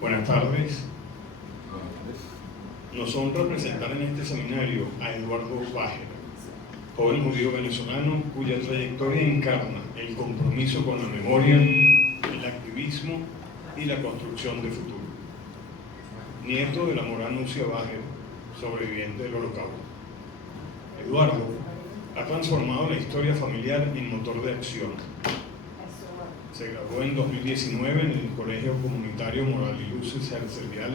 Buenas tardes. Nos honra presentar en este seminario a Eduardo Vágera, joven judío venezolano cuya trayectoria encarna el compromiso con la memoria, el activismo y la construcción de futuro. Nieto de la Mora Nucia Vágera, sobreviviente del Holocausto. Eduardo ha transformado la historia familiar en motor de acción. Se graduó en 2019 en el Colegio Comunitario Moral y Luces Herzliya.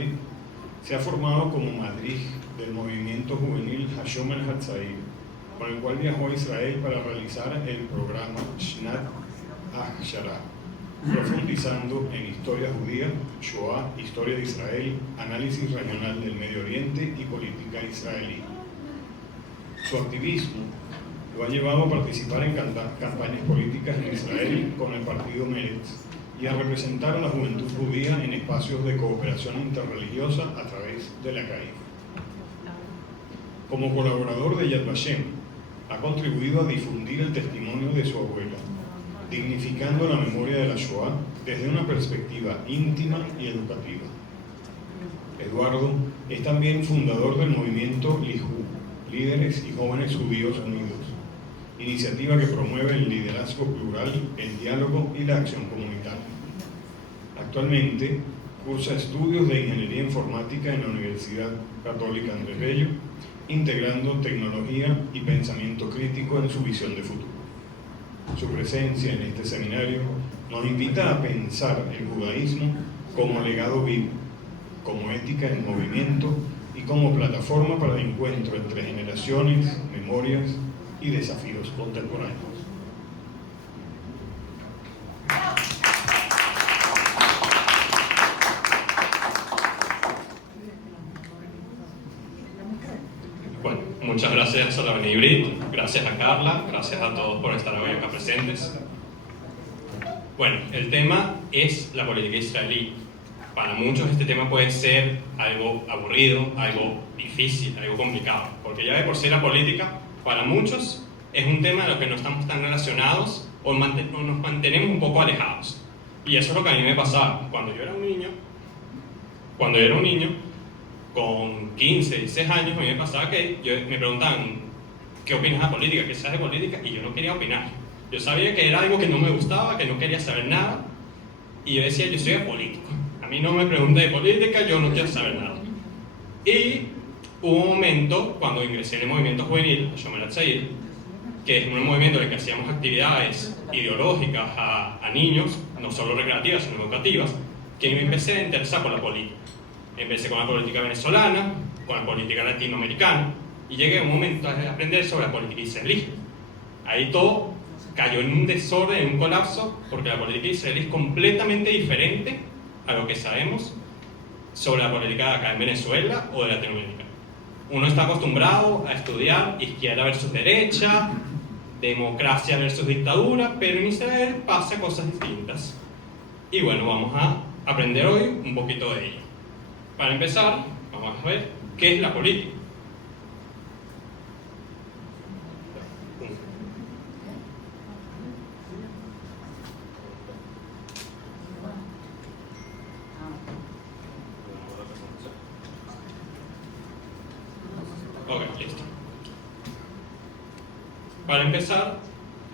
Se ha formado como madrij del movimiento juvenil Hashom el Hatzair, con el cual viajó a Israel para realizar el programa Shnat Hachshara, profundizando en historia judía, Shoah, historia de Israel, análisis regional del Medio Oriente y política israelí. Su activismo lo ha llevado a participar en campañas políticas en Israel con el partido Meretz y a representar a la juventud judía en espacios de cooperación interreligiosa a través de la CAIF. Como colaborador de Yad Vashem, ha contribuido a difundir el testimonio de su abuela, dignificando la memoria de la Shoah desde una perspectiva íntima y educativa. Eduardo es también fundador del movimiento Lihu, Líderes y Jóvenes Judíos Unidos, iniciativa que promueve el liderazgo plural, el diálogo y la acción comunitaria. Actualmente cursa estudios de Ingeniería Informática en la Universidad Católica Andrés Bello, integrando tecnología y pensamiento crítico en su visión de futuro. Su presencia en este seminario nos invita a pensar el judaísmo como legado vivo, como ética en movimiento y como plataforma para el encuentro entre generaciones, memorias y desafíos contemporáneos. Bueno, muchas gracias a la Bnei Brit, gracias a Carla, gracias a todos por estar hoy acá presentes. Bueno, el tema es la política israelí. Para muchos este tema puede ser algo aburrido, algo difícil, algo complicado, porque ya de por sí la política, para muchos, es un tema de lo que no estamos tan relacionados o nos mantenemos un poco alejados. Y eso es lo que a mí me pasaba cuando yo era un niño. Con 15, 16 años, a mí me pasaba que me preguntaban ¿qué opinas de política? ¿Qué sabes de política? Y yo no quería opinar. Yo sabía que era algo que no me gustaba, que no quería saber nada. Y yo decía, yo soy político. A mí no me pregunte de política, yo no quiero saber nada. Y hubo un momento cuando ingresé en el movimiento juvenil, Hashom el Hatzair, que es un movimiento en el que hacíamos actividades ideológicas a niños, no solo recreativas, sino educativas, que me empecé a interesar por la política. Empecé con la política venezolana, con la política latinoamericana, y llegué a un momento a aprender sobre la política israelí. Ahí todo cayó en un desorden, en un colapso, porque la política israelí es completamente diferente a lo que sabemos sobre la política de acá en Venezuela o de Latinoamérica. Uno está acostumbrado a estudiar izquierda versus derecha, democracia versus dictadura, pero en Israel pasa cosas distintas. Y bueno, vamos a aprender hoy un poquito de ello. Para empezar, vamos a ver qué es la política. Ok, listo. Para empezar,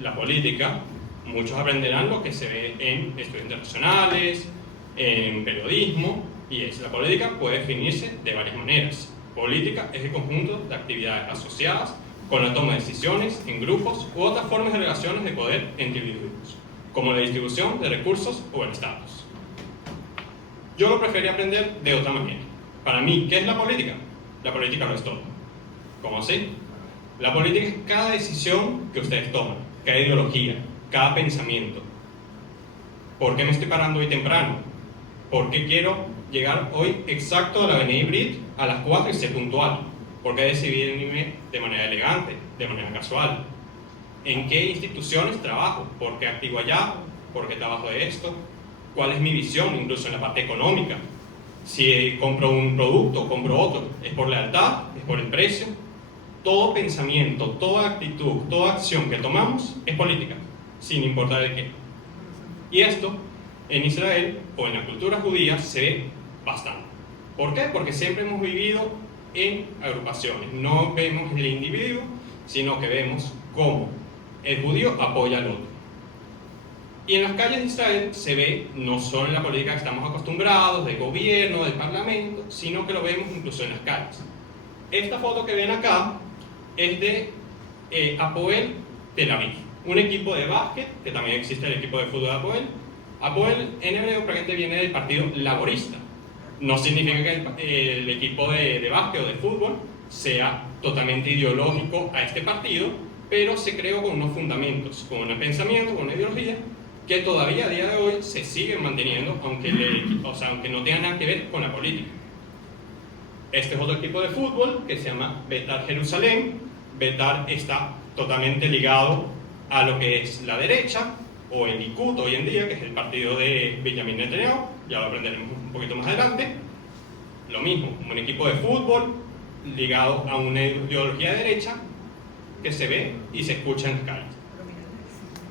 la política, muchos aprenderán lo que se ve en estudios internacionales, en periodismo, y es la política puede definirse de varias maneras. Política es el conjunto de actividades asociadas con la toma de decisiones en grupos u otras formas de relaciones de poder entre individuos, como la distribución de recursos o el estatus. Yo lo preferí aprender de otra manera. Para mí, ¿qué es la política? La política lo es todo. ¿Cómo así? La política es cada decisión que ustedes toman, cada ideología, cada pensamiento. ¿Por qué me estoy parando hoy temprano? ¿Por qué quiero llegar hoy exacto a la Bnei Brit a las 4 y ser puntual? ¿Por qué decidí irme de manera elegante, de manera casual? ¿En qué instituciones trabajo? ¿Por qué activo allá? ¿Por qué trabajo de esto? ¿Cuál es mi visión, incluso en la parte económica? Si compro un producto o compro otro, ¿es por lealtad? ¿Es por el precio? Todo pensamiento, toda actitud, toda acción que tomamos es política, sin importar de qué. Y esto, en Israel o en la cultura judía, se ve bastante. ¿Por qué? Porque siempre hemos vivido en agrupaciones, no vemos el individuo, sino que vemos cómo el judío apoya al otro. Y en las calles de Israel se ve no solo en la política que estamos acostumbrados, del gobierno, del parlamento, sino que lo vemos incluso en las calles. Esta foto que ven acá es de Hapoel Tel Aviv, un equipo de básquet, que también existe el equipo de fútbol de Hapoel. Hapoel en hebreo prácticamente viene del partido laborista. No significa que el equipo de básquet o de fútbol sea totalmente ideológico a este partido, pero se creó con unos fundamentos, con un pensamiento, con una ideología que todavía a día de hoy se siguen manteniendo, aunque no tenga nada que ver con la política. Este es otro equipo de fútbol que se llama Betar Jerusalén. Betar está totalmente ligado a lo que es la derecha, o el Likud hoy en día, que es el partido de Benjamin Netanyahu, ya lo aprenderemos un poquito más adelante. Lo mismo, un equipo de fútbol ligado a una ideología de derecha que se ve y se escucha en las calles.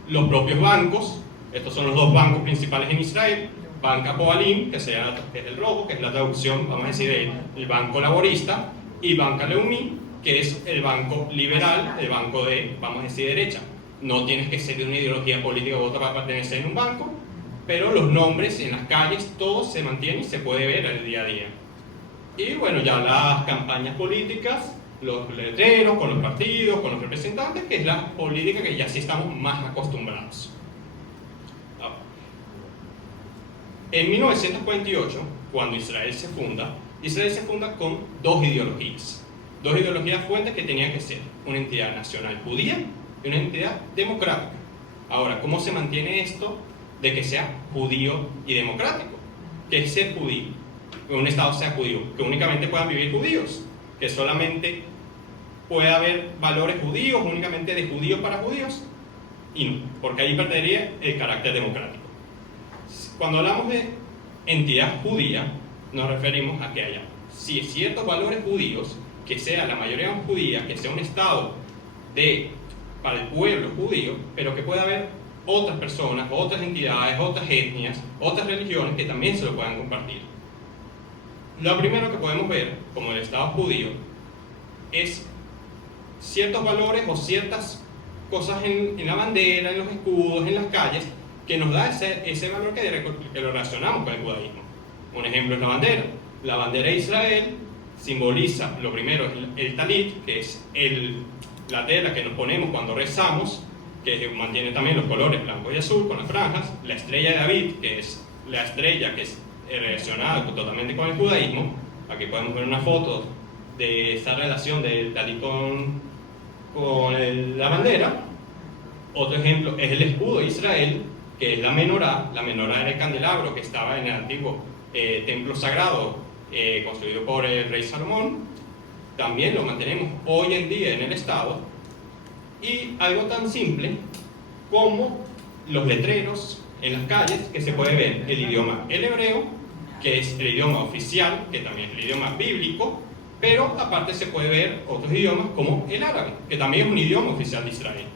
Los propios bancos, estos son los dos bancos principales en Israel, Bank Hapoalim, que es el rojo, que es la traducción, vamos a decir, el banco laborista, y Bank Leumi, que es el banco liberal, el banco de, vamos a decir, derecha. No tienes que ser de una ideología política u otra para pertenecer en un banco, pero los nombres en las calles, todo se mantiene y se puede ver el día a día. Y bueno, ya las campañas políticas, los letreros, con los partidos, con los representantes, que es la política que ya sí estamos más acostumbrados. En 1948, cuando Israel se funda con dos ideologías fuertes que tenían que ser una entidad nacional judía y una entidad democrática. Ahora, ¿cómo se mantiene esto de que sea judío y democrático? ¿Qué es ser judío? Que un Estado sea judío, que únicamente puedan vivir judíos, que solamente pueda haber valores judíos, únicamente de judíos para judíos, y no, porque ahí perdería el carácter democrático. Cuando hablamos de entidad judía, nos referimos a que haya ciertos valores judíos, que sea la mayoría judía, que sea un Estado para el pueblo judío, pero que pueda haber otras personas, otras entidades, otras etnias, otras religiones que también se lo puedan compartir. Lo primero que podemos ver, como el Estado judío, es ciertos valores o ciertas cosas en la bandera, en los escudos, en las calles, que nos da ese valor que lo relacionamos con el judaísmo. Un ejemplo es la bandera. La bandera de Israel simboliza, lo primero es el talit, que es la tela que nos ponemos cuando rezamos, que mantiene también los colores blanco y azul con las franjas. La estrella de David, que es la estrella que es relacionada totalmente con el judaísmo. Aquí podemos ver una foto de esa relación del talit con la bandera. Otro ejemplo es el escudo de Israel, que es la menorá. La menorá era el candelabro que estaba en el antiguo templo sagrado construido por el rey Salomón. También lo mantenemos hoy en día en el Estado. Y algo tan simple como los letreros en las calles, que se puede ver el idioma el hebreo, que es el idioma oficial, que también es el idioma bíblico, pero aparte se puede ver otros idiomas como el árabe, que también es un idioma oficial de Israel.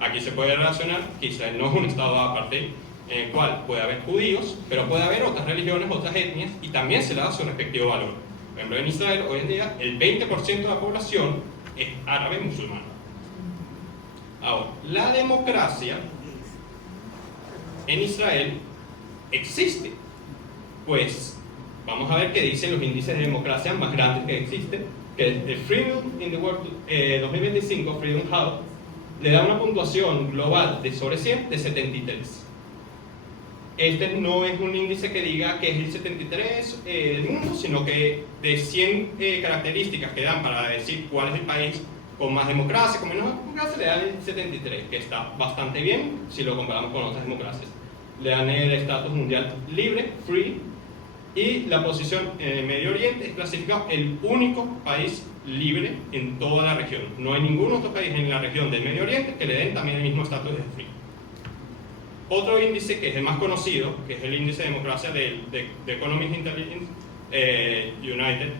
Aquí se puede relacionar que Israel no es un Estado aparte en el cual puede haber judíos, pero puede haber otras religiones, otras etnias, y también se le da su respectivo valor. Por ejemplo, en Israel hoy en día el 20% de la población es árabe musulmana. Ahora, la democracia en Israel existe. Pues vamos a ver qué dicen los índices de democracia más grandes que existen, que el Freedom in the World 2025, Freedom Hub, le da una puntuación global de sobre 100 de 73. Este no es un índice que diga que es el 73 del mundo, sino que de 100 características que dan para decir cuál es el país con más democracia, con menos democracia, le dan el 73, que está bastante bien si lo comparamos con otras democracias. Le dan el estatus mundial libre, free, y la posición en el Medio Oriente es clasificado el único país libre en toda la región. No hay ningún otro país en la región del Medio Oriente que le den también el mismo estatus de free. Otro índice que es el más conocido, que es el índice de democracia de Economist Intelligence United,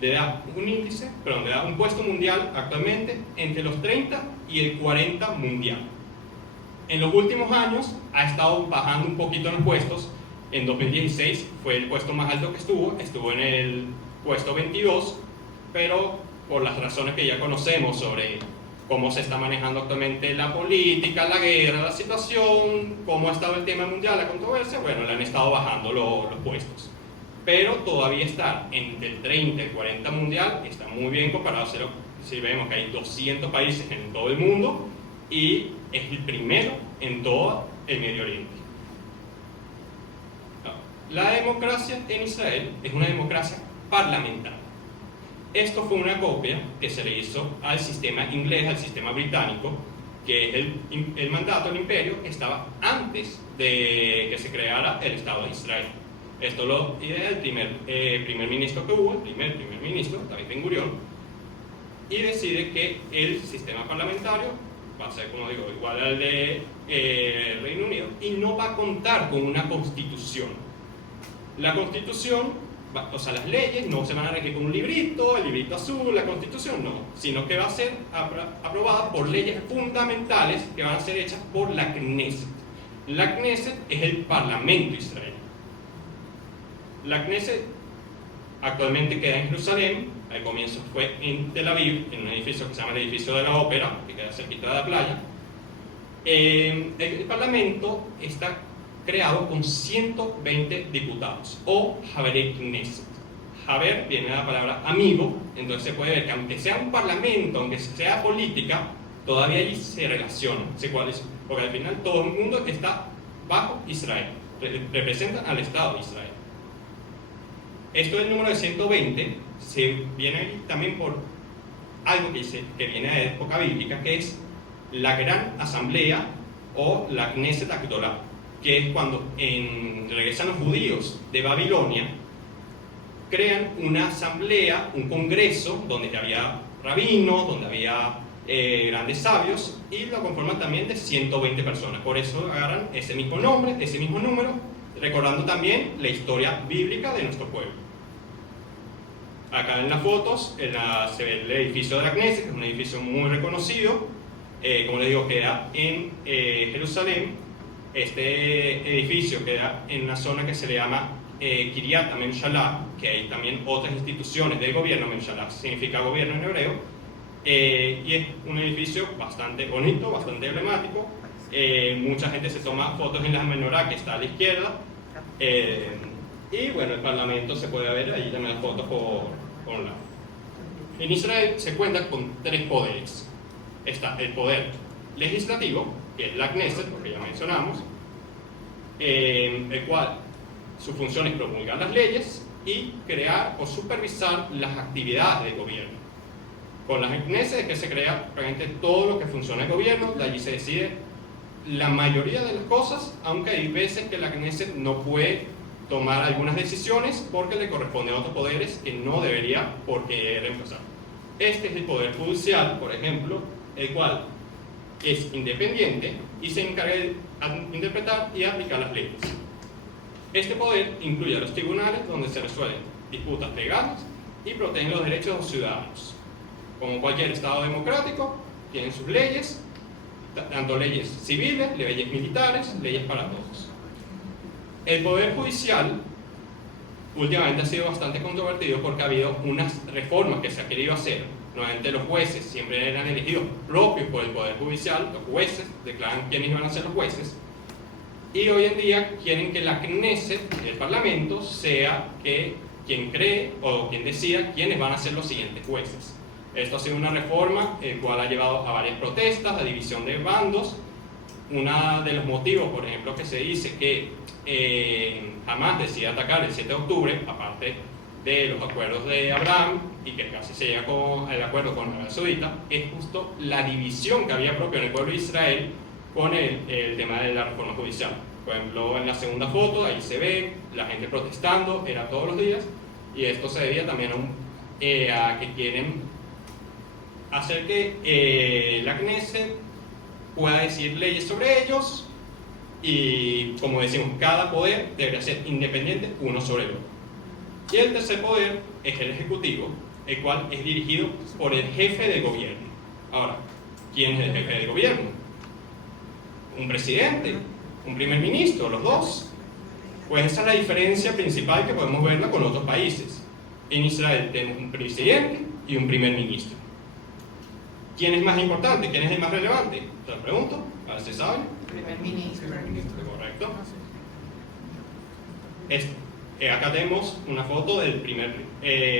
le da un índice, perdón, le da un puesto mundial actualmente entre los 30 y el 40 mundial. En los últimos años ha estado bajando un poquito en los puestos, En 2016 fue el puesto más alto que estuvo en el puesto 22, pero por las razones que ya conocemos sobre cómo se está manejando actualmente la política, la guerra, la situación, cómo ha estado el tema mundial, la controversia, bueno, le han estado bajando los puestos. Pero todavía estar entre el 30 y el 40 mundial está muy bien comparado. Si vemos que hay 200 países en todo el mundo y es el primero en todo el Medio Oriente. La democracia en Israel es una democracia parlamentaria. Esto fue una copia que se le hizo al sistema inglés, al sistema británico, que es el mandato del imperio, estaba antes de que se creara el Estado de Israel. Esto lo idea el primer ministro que hubo, el primer ministro, David Ben Gurión, y decide que el sistema parlamentario va a ser, como digo, igual al de Reino Unido, y no va a contar con una constitución. La constitución, o sea, las leyes no se van a regir con un librito, el librito azul, la constitución no, sino que va a ser aprobada por leyes fundamentales que van a ser hechas por la Knesset. La Knesset es el parlamento israelí. La Knesset actualmente queda en Jerusalén, al comienzo fue en Tel Aviv, en un edificio que se llama el edificio de la ópera, que queda cerquita de la playa. El parlamento está creado con 120 diputados, o Haverei Knesset. Haber viene de la palabra amigo, entonces se puede ver que aunque sea un parlamento, aunque sea política, todavía allí se relacionan, se coalizan, porque al final todo el mundo está bajo Israel, representan al Estado de Israel. Esto del número de 120 se viene también por algo que viene de época bíblica, que es la Gran Asamblea o la Knesset Agdolá, que es cuando regresan los judíos de Babilonia, crean una asamblea, un congreso, donde había rabinos, donde había grandes sabios, y lo conforman también de 120 personas. Por eso agarran ese mismo nombre, ese mismo número, recordando también la historia bíblica de nuestro pueblo. Acá en las fotos se ve el edificio de la Knesset, que es un edificio muy reconocido, como les digo, queda en Jerusalén. Este edificio queda en una zona que se le llama Kiryat Amemshalá, que hay también otras instituciones del gobierno. Amemshalá significa gobierno en hebreo, y es un edificio bastante bonito, bastante emblemático. Mucha gente se toma fotos en la menorá, que está a la izquierda, y bueno, el parlamento se puede ver ahí también las fotos por un lado. En Israel se cuenta con 3 poderes. Está el poder legislativo, que es la Knesset, porque ya mencionamos, el cual su función es promulgar las leyes y crear o supervisar las actividades del gobierno. Con la Knesset es que se crea prácticamente todo lo que funciona el gobierno, de allí se decide la mayoría de las cosas, aunque hay veces que la Knesset no puede tomar algunas decisiones porque le corresponden a otros poderes que no debería porque reemplazar. Este es el poder judicial, por ejemplo, el cual es independiente y se encarga de interpretar y aplicar las leyes. Este poder incluye a los tribunales, donde se resuelven disputas legales y protegen los derechos de los ciudadanos. Como cualquier Estado democrático, tienen sus leyes, tanto leyes civiles, leyes militares, leyes para todos. El poder judicial últimamente ha sido bastante controvertido porque ha habido unas reformas que se ha querido hacer. Nuevamente los jueces siempre eran elegidos propios por el poder judicial, los jueces declaran quiénes iban a ser los jueces, y hoy en día quieren que la Knesset, el parlamento, sea quien cree o quien decida quiénes van a ser los siguientes jueces. Esto ha sido una reforma el cual ha llevado a varias protestas, a división de bandos. Uno de los motivos, por ejemplo, que se dice que Hamás decide atacar el 7 de octubre, aparte de los acuerdos de Abraham y que casi se llega con el acuerdo con Arabia Saudita, es justo la división que había propio en el pueblo de Israel con el tema de la reforma judicial. Por ejemplo, en la segunda foto, ahí se ve la gente protestando, era todos los días, y esto se debía también a que quieren hacer que la Knesset pueda decir leyes sobre ellos, y como decimos, cada poder debería ser independiente uno sobre el otro. Y el tercer poder es el ejecutivo, el cual es dirigido por el jefe de gobierno. Ahora, ¿quién es el jefe de gobierno? Un presidente, un primer ministro, los dos. Pues esa es la diferencia principal que podemos verla con otros países. En Israel tenemos un presidente y un primer ministro. ¿Quién es más importante? ¿Quién es el más relevante? Te lo pregunto, a ver si saben. Primer ministro. Correcto. Acá tenemos una foto del primer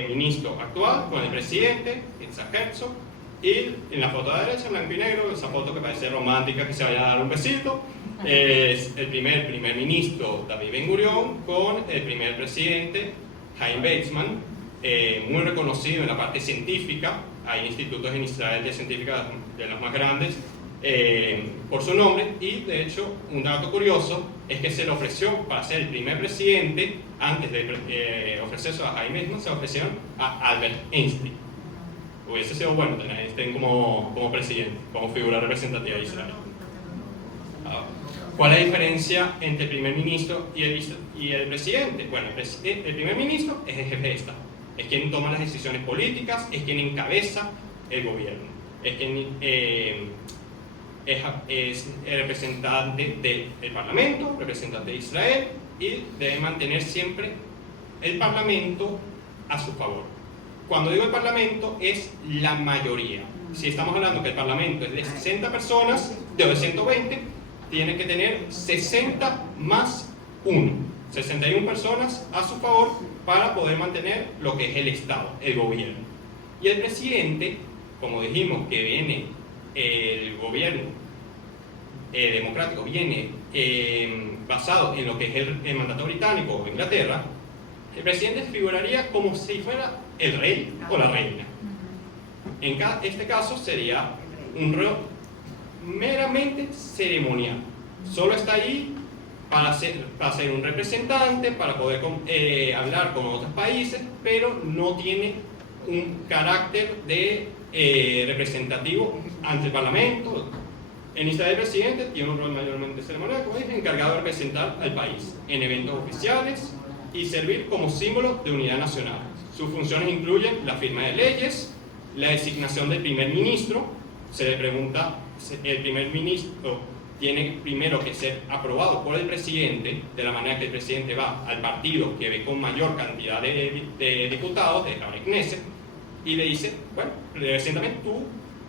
ministro actual con el presidente, Yitzhak Herzog, y en la foto de la derecha, en blanco y negro, esa foto que parece romántica, que se vaya a dar un besito, es el primer ministro David Ben Gurion con el primer presidente Chaim Weizmann, muy reconocido en la parte científica. Hay institutos en Israel de científica de los más grandes por su nombre, y de hecho un dato curioso es que se le ofreció para ser el primer presidente, antes de ofrecerse a Chaim Weizmann, se lo ofrecieron a Albert Einstein. Hubiese sido bueno tener a Einstein como presidente, como figura representativa de Israel. ¿Cuál es la diferencia entre el primer ministro y el presidente? Bueno, el primer ministro es el jefe de Estado, es quien toma las decisiones políticas, es quien encabeza el gobierno, es quien es el representante del Parlamento, representante de Israel, y debe mantener siempre el Parlamento a su favor. Cuando digo el Parlamento, es la mayoría. Si estamos hablando que el Parlamento es de 60 personas, de 120, tiene que tener 60 más 1, 61 personas a su favor para poder mantener lo que es el Estado, el gobierno. Y el presidente, como dijimos que viene el gobierno democrático, viene basado en lo que es el mandato británico o Inglaterra, el presidente figuraría como si fuera el rey o la reina. En este caso sería un rol meramente ceremonial. Solo está ahí para ser un representante, para poder hablar con otros países, pero no tiene un carácter de representativo ante el Parlamento. En Israel el presidente tiene un rol mayormente ceremonial, como dije, encargado de representar al país en eventos oficiales y servir como símbolo de unidad nacional. Sus funciones incluyen la firma de leyes, la designación del primer ministro. Se le pregunta, el primer ministro tiene primero que ser aprobado por el presidente, de la manera que el presidente va al partido que ve con mayor cantidad de diputados, de la Knesset, y le dice, bueno, preséntame tu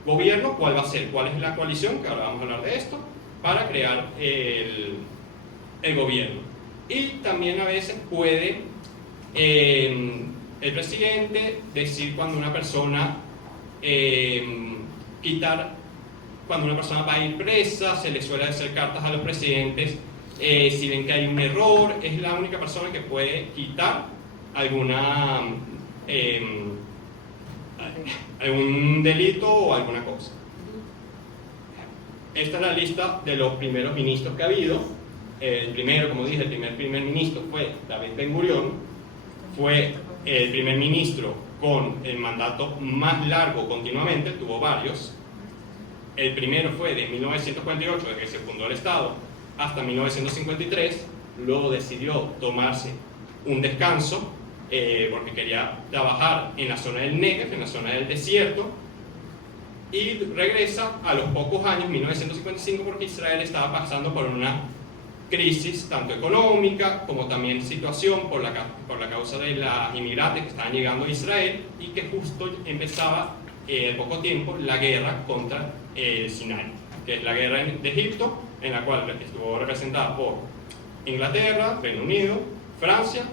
gobierno, cuál va a ser, cuál es la coalición, que ahora vamos a hablar de esto, para crear el gobierno. Y también a veces puede el presidente decir cuando una persona cuando una persona va a ir presa, se le suele hacer cartas a los presidentes, si ven que hay un error, es la única persona que puede quitar algún delito o alguna cosa. Esta es la lista de los primeros ministros que ha habido. El primero, como dije, el primer ministro fue David Ben Gurion, fue el primer ministro con el mandato más largo continuamente, tuvo varios. El primero fue de 1948, desde que se fundó el Estado, hasta 1953. Luego decidió tomarse un descanso porque quería trabajar en la zona del Negev, en la zona del desierto, y regresa a los pocos años, 1955, porque Israel estaba pasando por una crisis tanto económica como también situación por la causa de los inmigrantes que estaban llegando a Israel, y que justo empezaba en poco tiempo la guerra contra el Sinai, que es la guerra de Egipto, en la cual estuvo representada por Inglaterra, Reino Unido, Francia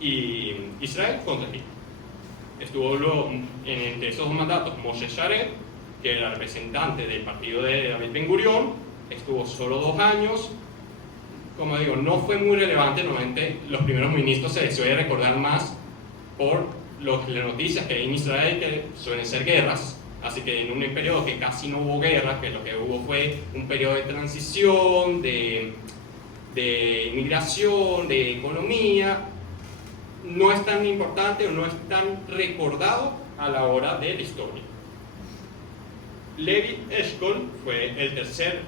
y Israel contra Egipto. Estuvo luego entre esos dos mandatos Moshe Sharet, que era representante del partido de David Ben Gurion, estuvo solo 2 años. Como digo, no fue muy relevante. Normalmente los primeros ministros se les suele recordar más por las noticias que hay en Israel, que suelen ser guerras. Así que en un periodo que casi no hubo guerras, que lo que hubo fue un periodo de transición, de inmigración, de economía, no es tan importante o no es tan recordado a la hora de la historia. Levi Eshkol fue el tercer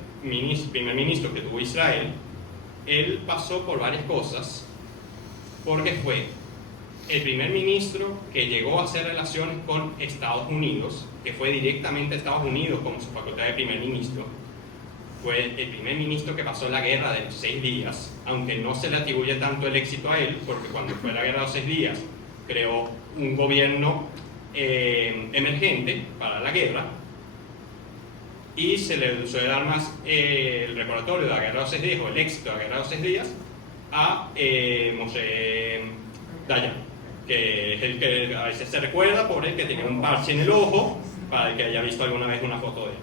primer ministro que tuvo Israel. Él pasó por varias cosas, porque fue el primer ministro que llegó a hacer relaciones con Estados Unidos, que fue directamente a Estados Unidos como su facultad de primer ministro. fue el primer ministro que pasó la guerra de los 6 días, aunque no se le atribuye tanto el éxito a él, porque cuando fue la guerra de los 6 días creó un gobierno emergente para la guerra, y se le suele dar más el recordatorio de la guerra de los 6 días, o el éxito de la guerra de los 6 días, a Moshe Dayan, que es el que a veces se recuerda por el que tenía un parche en el ojo, para el que haya visto alguna vez una foto de él.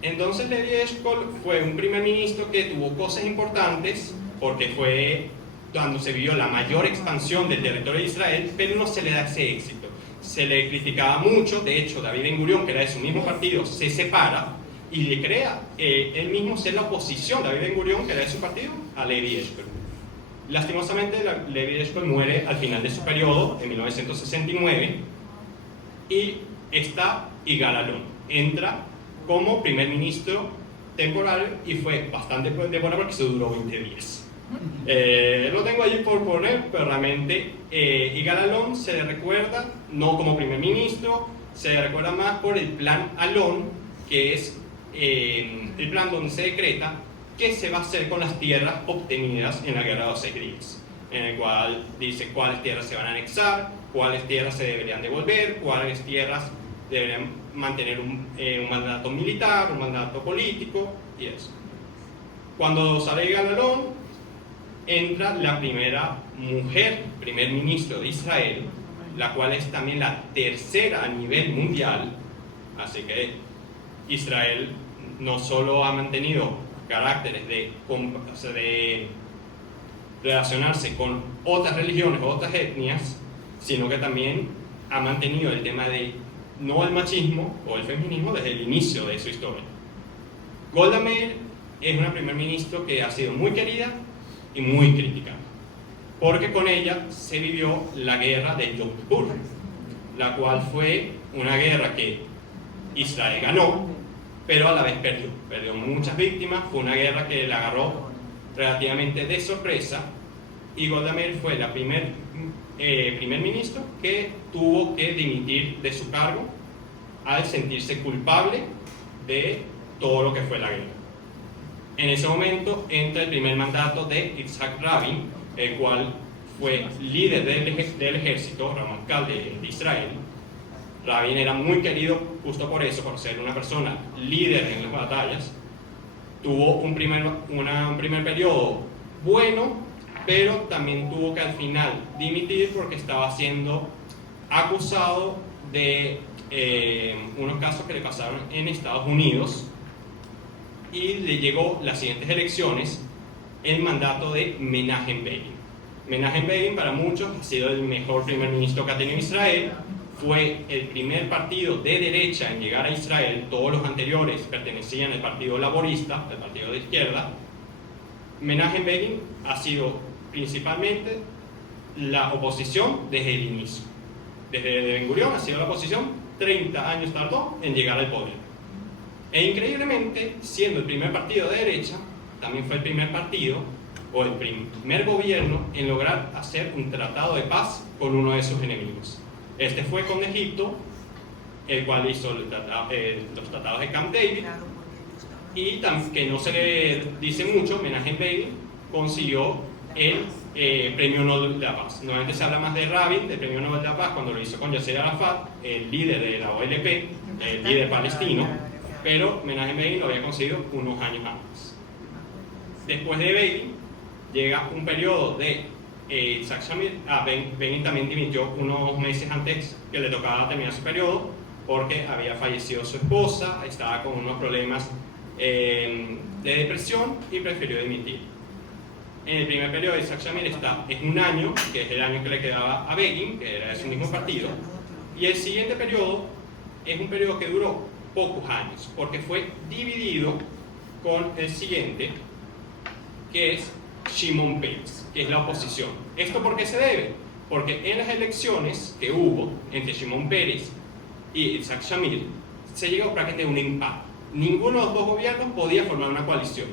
Entonces Levi Eshkol fue un primer ministro que tuvo cosas importantes, porque fue cuando se vio la mayor expansión del territorio de Israel, pero no se le da ese éxito. Se le criticaba mucho. De hecho, David Ben-Gurión, que era de su mismo partido, se separa y le crea él mismo ser la oposición, David Ben-Gurión, que era de su partido, a Levi Eshkol. Lastimosamente, Levi Eshkol muere al final de su periodo, en 1969, y está Yigal Allon. Entra como primer ministro temporal y fue bastante temporal porque se duró 20 días. Lo tengo allí por poner, pero realmente Yigal Allon se le recuerda no como primer ministro, se le recuerda más por el plan Allon, que es el plan donde se decreta qué se va a hacer con las tierras obtenidas en la guerra de los 6 días, en el cual dice cuáles tierras se van a anexar, cuáles tierras se deberían devolver, cuáles tierras deberían mantener un mandato militar, un mandato político y eso. Cuando sale Yigal Allon, entra la primera mujer primer ministro de Israel, la cual es también la tercera a nivel mundial. Así que Israel no solo ha mantenido caracteres de relacionarse con otras religiones o otras etnias, sino que también ha mantenido el tema de no el machismo o el feminismo desde el inicio de su historia. Golda Meir es una primer ministro que ha sido muy querida y muy criticada, porque con ella se vivió la guerra de Yom Kippur, la cual fue una guerra que Israel ganó, pero a la vez perdió muchas víctimas. Fue una guerra que la agarró relativamente de sorpresa, y Golda Meir fue la primer ministro que tuvo que dimitir de su cargo al sentirse culpable de todo lo que fue la guerra. En ese momento entra el primer mandato de Yitzhak Rabin, el cual fue líder del ejército, Ramatkal de Israel. Rabin era muy querido justo por eso, por ser una persona líder en las batallas. Tuvo un primer periodo bueno, pero también tuvo que al final dimitir porque estaba siendo acusado de unos casos que le pasaron en Estados Unidos, y le llegó las siguientes elecciones el mandato de Menachem Begin. Menachem Begin para muchos ha sido el mejor primer ministro que ha tenido Israel. Fue el primer partido de derecha en llegar a Israel. Todos los anteriores pertenecían al partido laborista, al partido de izquierda. Menachem Begin ha sido principalmente la oposición desde el inicio. Desde Ben-Gurión ha sido la oposición, 30 años tardó en llegar al poder. E increíblemente, siendo el primer partido de derecha, también fue el primer partido o el primer gobierno en lograr hacer un tratado de paz con uno de sus enemigos. Este fue con Egipto, el cual hizo los tratados de Camp David, y que no se le dice mucho, Menachem Begin consiguió el Premio Nobel de la Paz. Normalmente se habla más de Rabin, del Premio Nobel de la Paz, cuando lo hizo con Yasser Arafat, el líder de la OLP, el líder palestino, pero Menachem Begin lo había conseguido unos años antes. Después de Begin llega un periodo de Yitzhak Shamir. Begin también dimitió unos meses antes que le tocaba terminar su periodo, porque había fallecido su esposa, estaba con unos problemas de depresión y prefirió dimitir. En el primer periodo de Yitzhak Shamir es un año, que es el año que le quedaba a Begin, que era de su mismo partido, y el siguiente periodo es un periodo que duró pocos años, porque fue dividido con el siguiente, que es Shimon Peres, que es la oposición. ¿Esto por qué se debe? Porque en las elecciones que hubo entre Shimon Peres y Yitzhak Shamir se llegó prácticamente a un empate. Ninguno de los dos gobiernos podía formar una coalición.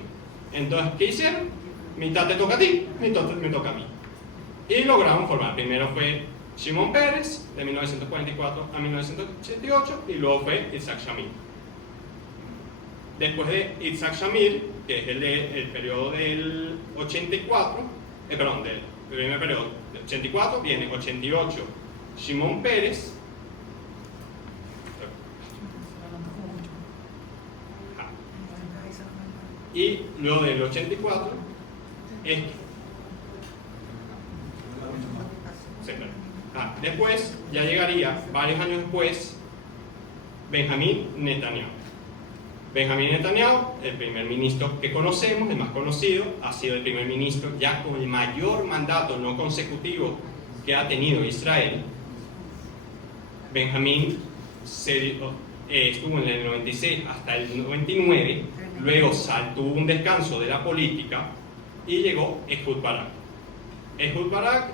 Entonces, ¿qué hicieron? Mitad te toca a ti, mitad me toca a mí. Y lograron formar. Primero fue Shimon Peres, de 1944 a 1988, y luego fue Yitzhak Shamir. Después de Yitzhak Shamir, que es el periodo del 84, perdón, del primer periodo del 84, viene 88 Shimon Peres, y luego del 84 es después ya llegaría varios años después Benjamín Netanyahu. Benjamín Netanyahu, el primer ministro que conocemos, el más conocido, ha sido el primer ministro ya con el mayor mandato no consecutivo que ha tenido Israel. Benjamín estuvo en el 96 hasta el 99, luego tuvo un descanso de la política y llegó Ehud Barak. Ehud Barak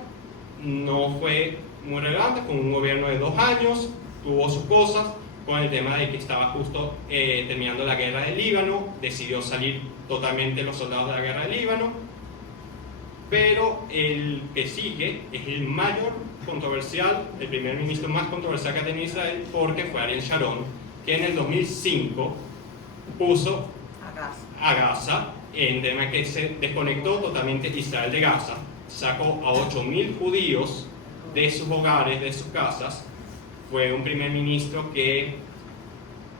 no fue muy relevante, con un gobierno de 2 años, tuvo sus cosas, con el tema de que estaba justo terminando la guerra del Líbano, decidió salir totalmente los soldados de la guerra del Líbano, pero el que sigue es el mayor controversial, el primer ministro más controversial que ha tenido Israel, porque fue Ariel Sharon, que en el 2005 puso a Gaza, en tema que se desconectó totalmente Israel de Gaza, sacó a 8.000 judíos de sus hogares, de sus casas. Fue un primer ministro que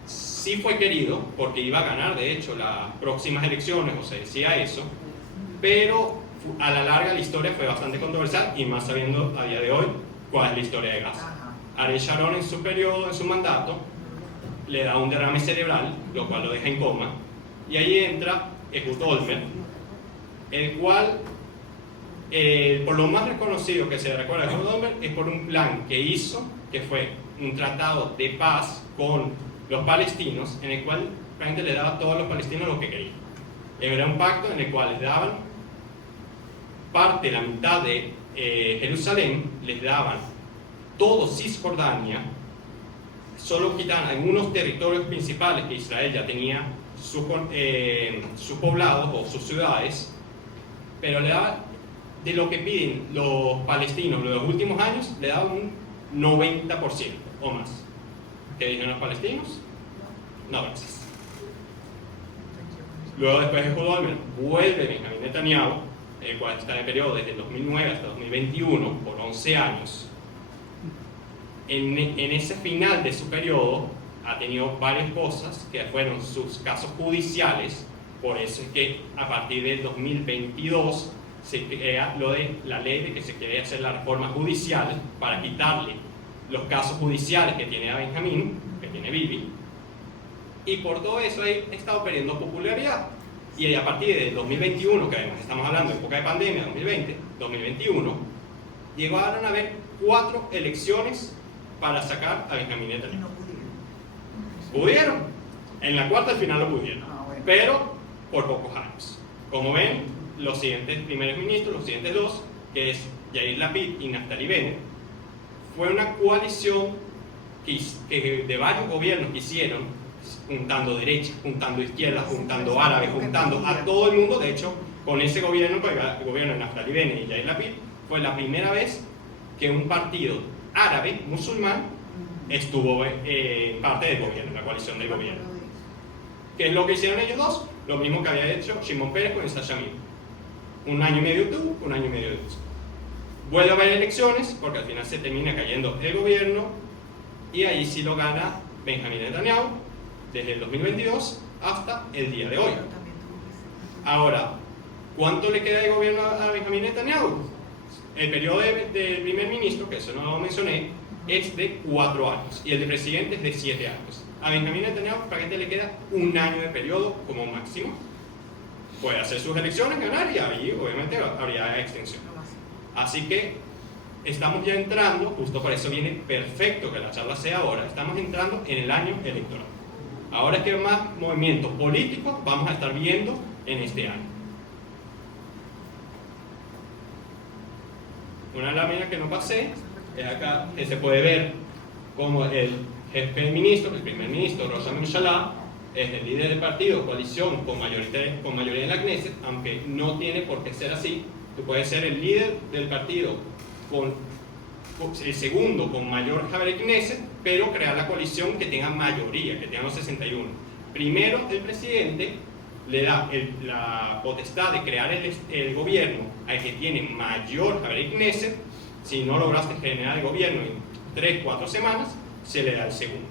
sí fue querido, porque iba a ganar, de hecho, las próximas elecciones, o se decía eso, pero a la larga la historia fue bastante controversial, y más sabiendo a día de hoy cuál es la historia de Gaza. Ariel Sharon, en su periodo, en su mandato, le da un derrame cerebral, lo cual lo deja en coma, y ahí entra Ehud Olmert, el cual, por lo más reconocido que se recuerda de Ehud Olmert, es por un plan que hizo, que fue un tratado de paz con los palestinos, en el cual realmente le daba a todos los palestinos lo que querían. Era un pacto en el cual les daban parte, la mitad de Jerusalén, les daban todo Cisjordania, solo quitaban algunos territorios principales que Israel ya tenía sus poblados o sus ciudades, pero le daban de lo que piden los palestinos en los últimos años, le daban un 90% o más. ¿Qué dijeron los palestinos? No, gracias. Luego, después de Ehud Olmert, vuelve Benjamín Netanyahu, el cual está en el periodo desde el 2009 hasta 2021, por 11 años. En ese final de su periodo ha tenido varias cosas que fueron sus casos judiciales, por eso es que a partir del 2022 se crea lo de la ley de que se quiere hacer la reforma judicial para quitarle los casos judiciales que tiene a Benjamín, que tiene Bibi, y por todo eso ha estado perdiendo popularidad. Y a partir del 2021, que además estamos hablando de época de pandemia, 2020, 2021, llegaron a haber 4 elecciones para sacar a Benjamín Netanyahu. Pudieron, en la cuarta al final lo pudieron, pero por pocos años. Como ven, los siguientes primeros ministros, los siguientes 2, que es Yair Lapid y Naftali Bennett, fue una coalición que de varios gobiernos que hicieron, juntando derechas, juntando izquierdas, juntando árabes, juntando a todo el mundo. De hecho, con ese gobierno, con el gobierno de Naftali Bennett y Yair Lapid, fue la primera vez que un partido árabe, musulmán, estuvo parte del gobierno, la coalición del gobierno. ¿Qué es lo que hicieron ellos dos? Lo mismo que había hecho Shimon Peres con Yitzhak Shamir. 1 año y medio tú, 1 año y medio tú. Vuelve a haber elecciones, porque al final se termina cayendo el gobierno, y ahí sí lo gana Benjamín Netanyahu, desde el 2022 hasta el día de hoy. Ahora, ¿cuánto le queda de gobierno a Benjamín Netanyahu? El periodo del primer ministro, que eso no lo mencioné, es de 4 años, y el de presidente es de 7 años. A Benjamín Netanyahu prácticamente le queda 1 año de periodo como máximo. Puede hacer sus elecciones, ganar, y ahí obviamente habría extensión. Así que estamos ya entrando, justo por eso viene perfecto que la charla sea ahora, estamos entrando en el año electoral. Ahora es que más movimientos políticos vamos a estar viendo en este año. Una lámina que no pasé es acá, que se puede ver como el jefe del ministro, el primer ministro, Rosh Hashanah, es el líder del partido, coalición con mayoría en la Knesset, aunque no tiene por qué ser así. Tú puedes ser el líder del partido con el segundo con mayor Haber Knesset, pero crear la coalición que tenga mayoría, que tenga los 61. Primero, el presidente le da la potestad de crear el gobierno al que tiene mayor Haber Knesset. Si no lograste generar el gobierno en 3-4 semanas, se le da el segundo.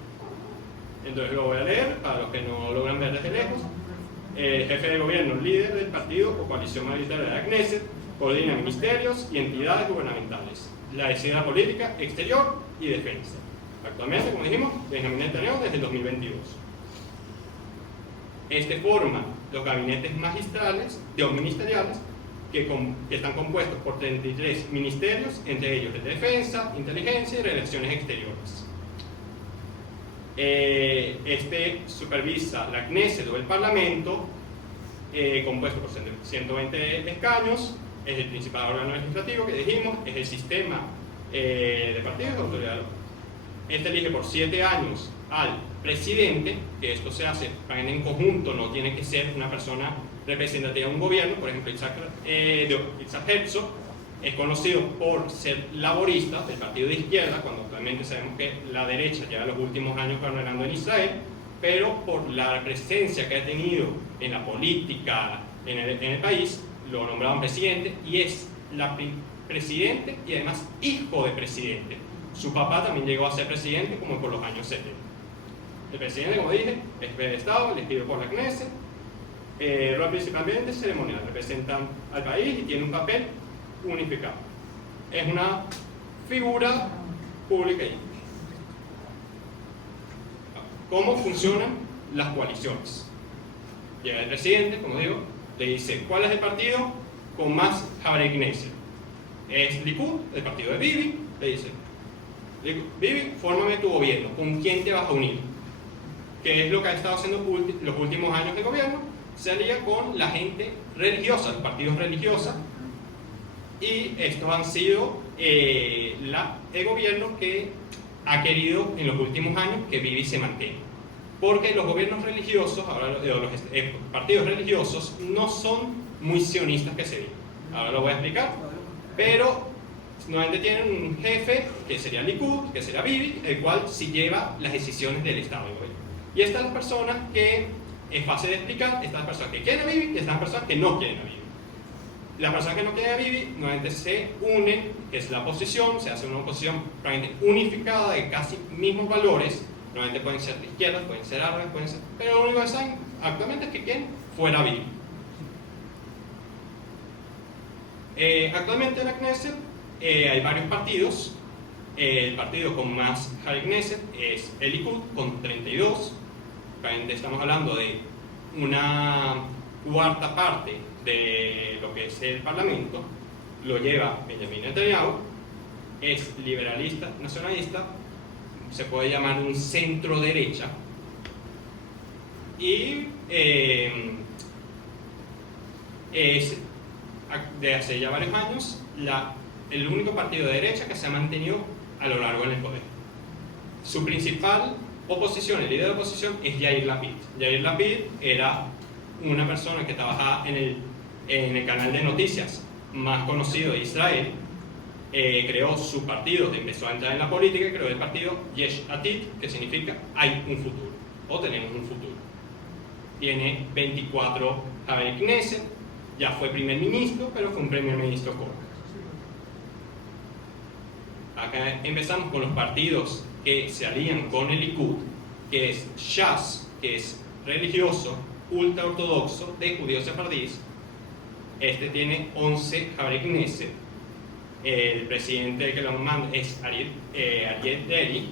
Entonces lo voy a leer para los que no logran ver desde lejos. El jefe de gobierno, líder del partido o coalición mayoritaria de la Knesset, coordina ministerios y entidades gubernamentales, la escena política, exterior y defensa. Actualmente, como dijimos, Benjamín Netanyahu desde el 2022. Este forma los gabinetes magistrales o ministeriales que están compuestos por 33 ministerios, entre ellos el de defensa, inteligencia y relaciones exteriores. Este supervisa la Knesset o el Parlamento, compuesto por 120 escaños, es el principal órgano legislativo que dijimos, es el sistema de partidos de autoridad. Este elige por 7 años al presidente, que esto se hace en conjunto, no tiene que ser una persona representativa de un gobierno. Por ejemplo, Itzhak Herzog es conocido por ser laborista del partido de izquierda, cuando actualmente sabemos que la derecha lleva los últimos años gobernando en Israel, pero por la presencia que ha tenido en la política en el país, lo nombraron presidente y es presidente y además hijo de presidente. Su papá también llegó a ser presidente como por los años 70. El presidente, como dije, es jefe de Estado, elegido por la Knesset, rol principalmente ceremonial, representa al país y tiene un papel unificado. Es una figura pública. ¿Cómo funcionan las coaliciones? Llega el presidente, como digo, le dice, ¿cuál es el partido con más Haber Knesset? Es Likud, el partido de Bibi. Le dice, Bibi, fórmame tu gobierno, ¿con quién te vas a unir? ¿Qué es lo que ha estado haciendo los últimos años de gobierno? Se alía con la gente religiosa, los partidos religiosos, y estos han sido el gobierno que ha querido en los últimos años que Bibi se mantenga. Porque los gobiernos religiosos, ahora los partidos religiosos, no son muy sionistas que se diga. Ahora lo voy a explicar, pero normalmente tienen un jefe que sería Likud, que sería Bibi, el cual sí lleva las decisiones del Estado. Y estas son las personas que es fácil de explicar, estas personas que quieren a Bibi y estas personas que no quieren a Bibi. Las personas que no quieren a Bibi normalmente se unen, que es la oposición, se hace una oposición prácticamente unificada de casi mismos valores. Normalmente pueden ser de izquierda, pueden ser árabes, pueden ser, pero lo único que saben actualmente es que quieren fuera Bibi. Actualmente en la Knesset hay varios partidos. El partido con más Haber Knesset es el Likud, con 32. Estamos hablando de una cuarta parte de lo que es el Parlamento. Lo lleva Benjamín Netanyahu. Es liberalista, nacionalista, se puede llamar un centro derecha. Y es de hace ya varios años el único partido de derecha que se ha mantenido a lo largo en el poder. Su principal oposición, el líder de oposición, es Yair Lapid. Yair Lapid era una persona que trabajaba en el canal de noticias más conocido de Israel. Creó su partido, empezó a entrar en la política y creó el partido Yesh Atid, que significa hay un futuro, o tenemos un futuro. Tiene 24 Haber Knesset, ya fue primer ministro, pero fue un primer ministro corto. Acá empezamos con los partidos que se alían con el Likud, que es Shas, que es religioso, ultraortodoxo, de judíos sefardíes. Este tiene 11 Haber Knesset. El presidente que lo manda es Ariel Deri,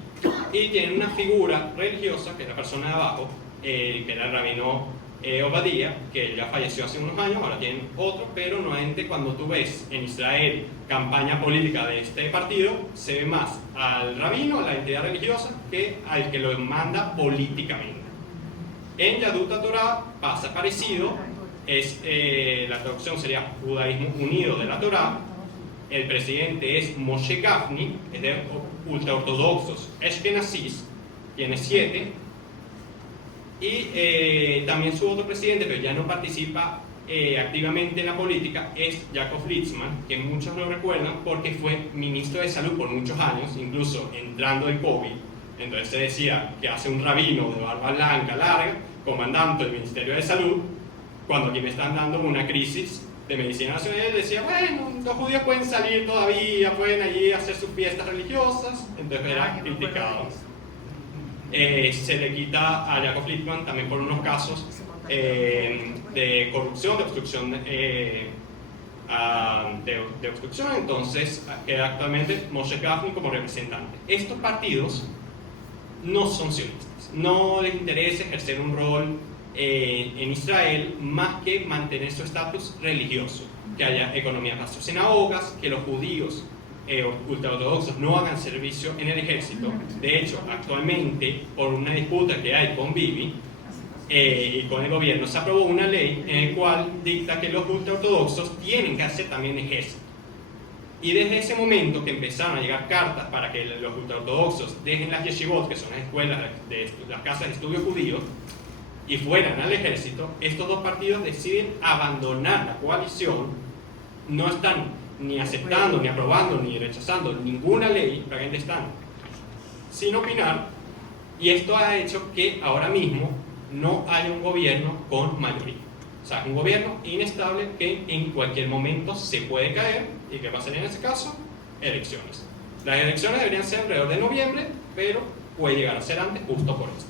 y tiene una figura religiosa, que es la persona de abajo, que era el rabino Obadiah, que ya falleció hace unos años. Ahora tienen otro, pero nuevamente cuando tú ves en Israel campaña política de este partido, se ve más al rabino, a la entidad religiosa, que al que lo manda políticamente. En Yadut HaTorah pasa parecido, la traducción sería Judaísmo Unido de la Torah. El presidente es Moshe Gafni, es de ultraortodoxos Ashkenazis, tiene 7. Y también su otro presidente, pero ya no participa activamente en la política, es Jacob Litzman, que muchos lo recuerdan porque fue ministro de salud por muchos años, incluso entrando el COVID, Entonces se decía que hace un rabino de barba blanca larga, comandante del Ministerio de Salud, cuando aquí me están dando una crisis de medicina nacional, él decía, bueno, los judíos pueden salir todavía, pueden allí hacer sus fiestas religiosas, entonces era criticado. Se le quita a Jacob Lippmann también por unos casos de corrupción, de obstrucción, de obstrucción, entonces queda actualmente Moshe Gafni como representante. Estos partidos no son sionistas, no les interesa ejercer un rol en Israel más que mantener su estatus religioso, que haya economía para sus sinagogas, que los judíos ultraortodoxos no hagan servicio en el ejército. De hecho, actualmente, por una disputa que hay con Bibi y con el gobierno, se aprobó una ley en la cual dicta que los ultraortodoxos tienen que hacer también ejército. Y desde ese momento que empezaron a llegar cartas para que los ultraortodoxos dejen las yeshivot, que son las escuelas, las casas de estudio judíos, y fueran al ejército, estos dos partidos deciden abandonar la coalición. No están ni aceptando, ni aprobando, ni rechazando ninguna ley, realmente están sin opinar, y esto ha hecho que ahora mismo no haya un gobierno con mayoría. O sea, un gobierno inestable que en cualquier momento se puede caer. ¿Y qué pasaría en ese caso? Elecciones. Las elecciones deberían ser alrededor de noviembre, pero puede llegar a ser antes, justo por esto.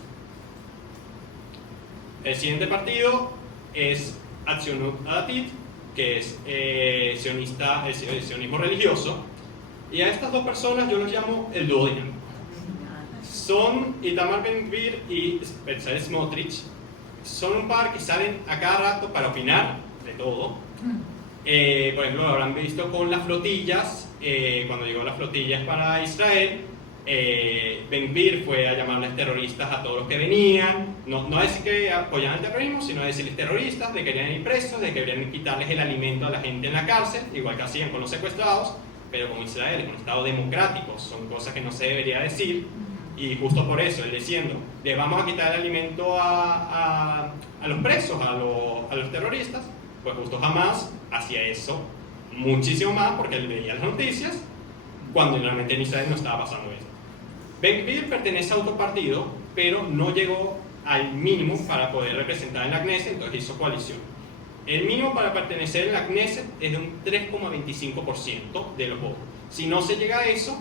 El siguiente partido es Atziunut Adatit, que es el sionismo religioso, y a estas dos personas yo los llamo el dúo dinámico. Son Itamar Ben-Gvir y Bezalel Smotrich. Son un par que salen a cada rato para opinar de todo. Por ejemplo, lo habrán visto con las flotillas. Cuando llegó las flotillas para Israel, Ben-Gvir fue a llamarles terroristas a todos los que venían, no a decir que apoyaban el terrorismo, sino a decirles terroristas, de que querían ir presos, de que querían quitarles el alimento a la gente en la cárcel, igual que hacían con los secuestrados. Pero como Israel es un estado democrático, son cosas que no se debería decir, y justo por eso, él diciendo, le vamos a quitar el alimento a los presos, a los terroristas, pues justo Hamas hacía eso muchísimo más, porque él veía las noticias, cuando realmente en Israel no estaba pasando eso. Ben-Gvir pertenece a otro partido, pero no llegó al mínimo para poder representar en la Knesset, entonces hizo coalición. El mínimo para pertenecer en la Knesset es de un 3,25% de los votos. Si no se llega a eso,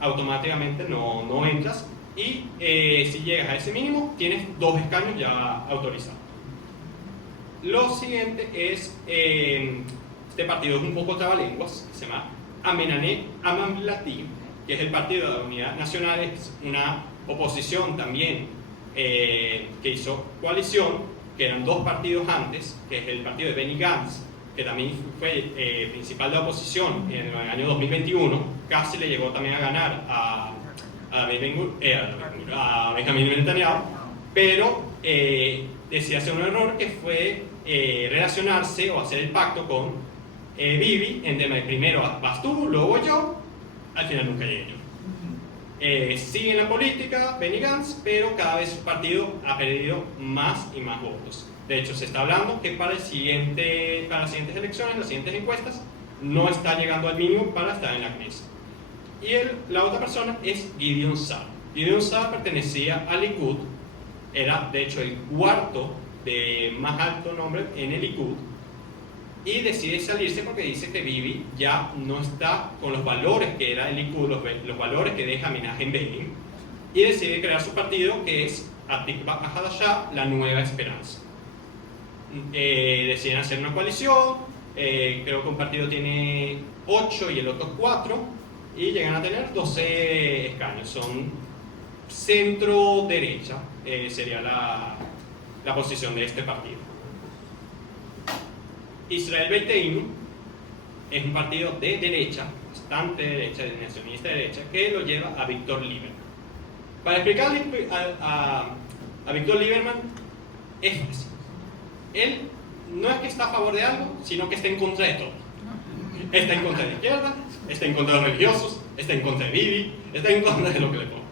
automáticamente no entras, y si llegas a ese mínimo, tienes 2 escaños ya autorizados. Lo siguiente es, este partido es un poco trabalenguas, se llama Amenané Amamlati, que es el Partido de la Unidad Nacional, es una oposición también que hizo coalición, que eran 2 partidos antes, que es el partido de Benny Gantz, que también fue principal de la oposición en el año 2021, casi le llegó también a ganar a Benjamin Netanyahu, pero decía hacer un error que fue relacionarse o hacer el pacto con Bibi en tema de primero vas tú, luego yo, al final nunca llegué yo. Sigue en la política Benny Gantz, pero cada vez su partido ha perdido más y más votos. De hecho, se está hablando que para las siguientes elecciones, las siguientes encuestas, no está llegando al mínimo para estar en la Knesset. Y la otra persona es Gideon Sa'ar. Gideon Sa'ar pertenecía al Likud, era de hecho el cuarto de más alto nombre en el Likud, y decide salirse porque dice que Bibi ya no está con los valores que era el Likud, los valores que deja Menachem Begin, y decide crear su partido, que es Atikva Hadashah, la Nueva Esperanza. Deciden hacer una coalición, creo que un partido tiene 8 y el otro 4, y llegan a tener 12 escaños. Son centro-derecha, sería la posición de este partido. Israel Beiteinu es un partido de derecha, bastante derecha, de nacionalista derecha, que lo lleva a Víctor Lieberman. Para explicarle a Víctor Lieberman, es fácil. Él no es que está a favor de algo, sino que está en contra de todo. Está en contra de la izquierda, está en contra de los religiosos, está en contra de Bibi, está en contra de lo que le ponga.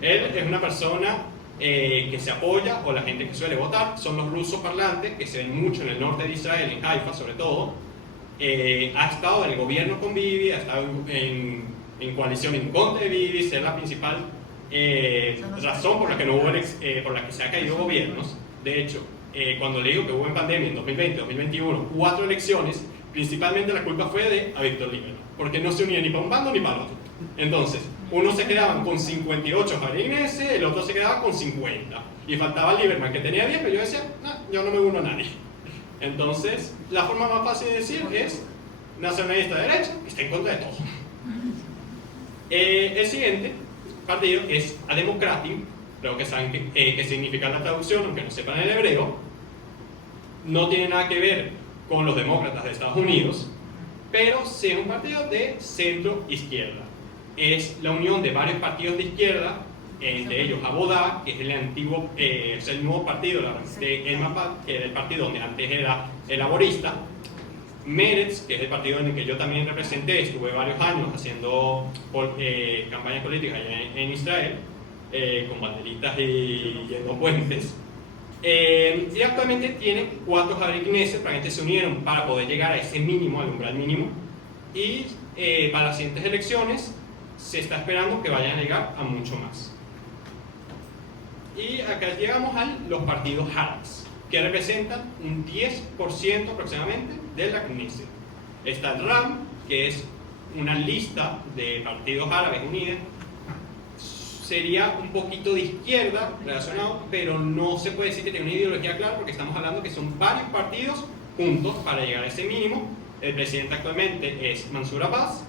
Él es una persona que se apoya, o la gente que suele votar, son los rusos parlantes, que se ven mucho en el norte de Israel, en Haifa sobre todo. Ha estado en el gobierno con Bibi, ha estado en coalición en contra de Bibi, ser la principal razón por la que no hubo por la que se han caído gobiernos. De hecho, cuando le digo que hubo en pandemia en 2020, 2021, 4 elecciones, principalmente la culpa fue de Víctor Liber, porque no se unía ni para un bando ni para el otro. Entonces, unos se quedaban con 58 jaliscienses, el otro se quedaba con 50. Y faltaba Lieberman, que tenía 10, pero yo decía, no, yo no me uno a nadie. Entonces, la forma más fácil de decir es nacionalista de derecha, que está en contra de todo. El siguiente partido es Ademokratim, creo que saben qué significa la traducción, aunque no sepan el hebreo. No tiene nada que ver con los demócratas de Estados Unidos, pero sí es un partido de centro-izquierda. Es la unión de varios partidos de izquierda, entre ellos Abodá, que es el antiguo, es el nuevo partido de El Mapa, que era el partido donde antes era el laborista. Meretz, que es el partido en el que yo también representé, estuve varios años haciendo campañas políticas allá en Israel, con banderitas y yendo puentes. Y actualmente tiene 4 Javri Knesset, prácticamente se unieron para poder llegar a ese mínimo, al umbral mínimo, y para las siguientes elecciones se está esperando que vayan a llegar a mucho más. Y acá llegamos a los partidos árabes, que representan un 10% aproximadamente de la Knesset. Está el RAM, que es una lista de partidos árabes unidos. Sería un poquito de izquierda relacionado, pero no se puede decir que tenga una ideología clara, porque estamos hablando que son varios partidos juntos para llegar a ese mínimo. El presidente actualmente es Mansour Abbas,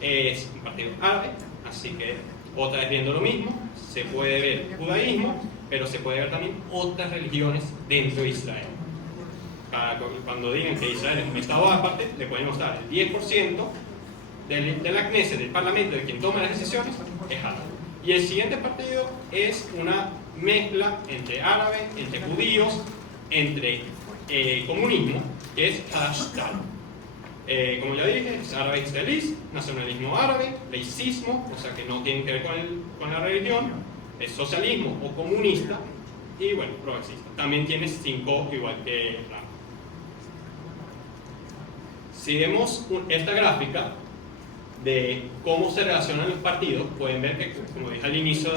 es un partido árabe, así que otra vez viendo lo mismo, se puede ver judaísmo, pero se puede ver también otras religiones dentro de Israel. Cuando digan que Israel es un estado aparte, le pueden mostrar el 10% de la Knesset, del parlamento, de quien toma las decisiones, es árabe. Y el siguiente partido es una mezcla entre árabes, entre judíos, entre comunismo, que es Hadash-Ta'al. Como ya dije, es árabe israelí, nacionalismo árabe, laicismo, o sea que no tiene que ver con la religión, es socialismo o comunista, y bueno, progresista. También tiene 5 igual que Ram. Si vemos esta gráfica de cómo se relacionan los partidos, pueden ver que, como dije al inicio,